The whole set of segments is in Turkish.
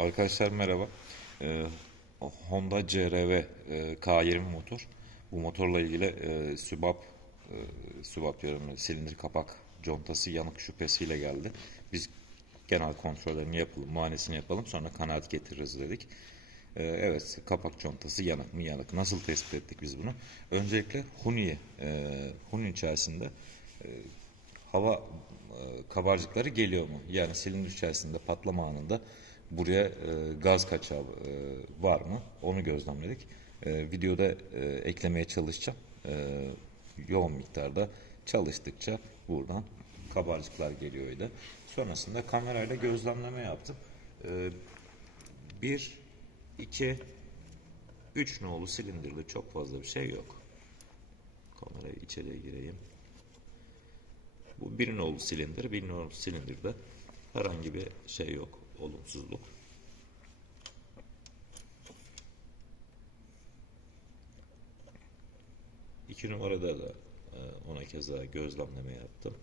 Arkadaşlar merhaba. Ee, Honda CRV e, K20 motor. Bu motorla ilgili e, sübap, e, sübap diyorum, silindir kapak contası yanık şüphesiyle geldi. Biz genel kontrollerini yapalım, muayenesini yapalım sonra kanaat getiririz dedik. Ee, evet, kapak contası yanık mı yanık. Nasıl tespit ettik biz bunu? Öncelikle Huni'ye, e, Huni içerisinde e, hava e, kabarcıkları geliyor mu? Yani silindir içerisinde patlama anında buraya e, gaz kaçağı e, var mı? Onu gözlemledik. Videoda eklemeye çalışacağım. Yoğun miktarda çalıştıkça buradan kabarcıklar geliyor öyle. Sonrasında kamerayla gözlemleme yaptım. E, bir, iki, üç nolu silindirde çok fazla bir şey yok. Kamerayı içeriye gireyim. Bu bir nolu silindir, bir nolu silindirde herhangi bir şey yok, olumsuzluk. İki numarada da e, ona kez daha gözlemleme yaptım.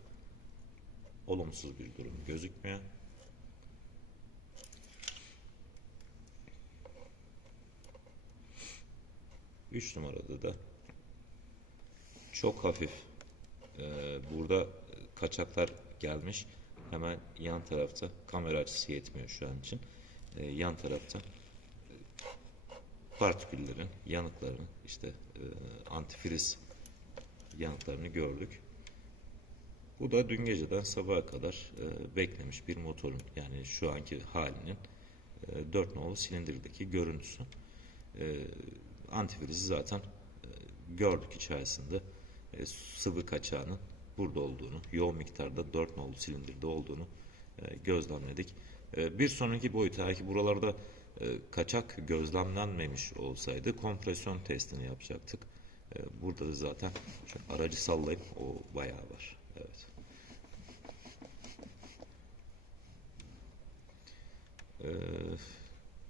Olumsuz bir durum gözükmüyor. Üç numarada da çok hafif ee, burada kaçaklar gelmiş. Hemen yan tarafta kamera açısı yetmiyor şu an için. Ee, yan tarafta e, partiküllerin yanıklarını işte e, antifriz yanıklarını gördük. Bu da dün geceden sabaha kadar e, beklemiş bir motorun yani şu anki halinin e, 4 nolu silindirdeki görüntüsü. E, antifrizi zaten e, gördük içerisinde e, sıvı kaçağının burada olduğunu, yoğun miktarda 4 nolu silindirde olduğunu e, gözlemledik. E, bir sonraki boyut eğer ki buralarda e, kaçak gözlemlenmemiş olsaydı kompresyon testini yapacaktık. Burada da zaten aracı sallayıp o bayağı var. Evet. E,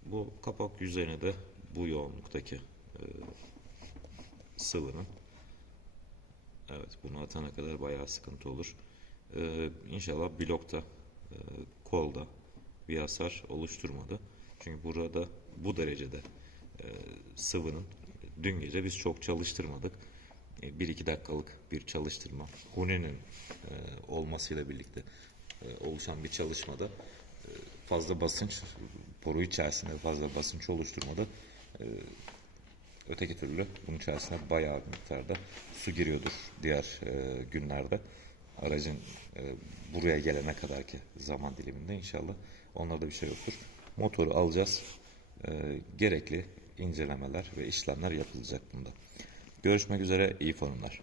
bu kapak yüzeyine de bu yoğunluktaki e, sıvının Evet bunu atana kadar bayağı sıkıntı olur. Ee, inşallah blokta, e, kolda bir hasar oluşturmadı. Çünkü burada bu derecede e, sıvının dün gece biz çok çalıştırmadık. E, bir iki dakikalık bir çalıştırma. Hune'nin e, olmasıyla birlikte e, oluşan bir çalışmada e, fazla basınç, boru içerisinde fazla basınç oluşturmadı. E, Öteki türlü bunun içerisine bayağı miktarda su giriyordur diğer e, günlerde. Aracın e, buraya gelene kadar ki zaman diliminde inşallah onlarda bir şey yoktur. Motoru alacağız. E, gerekli incelemeler ve işlemler yapılacak bunda. Görüşmek üzere. iyi forumlar.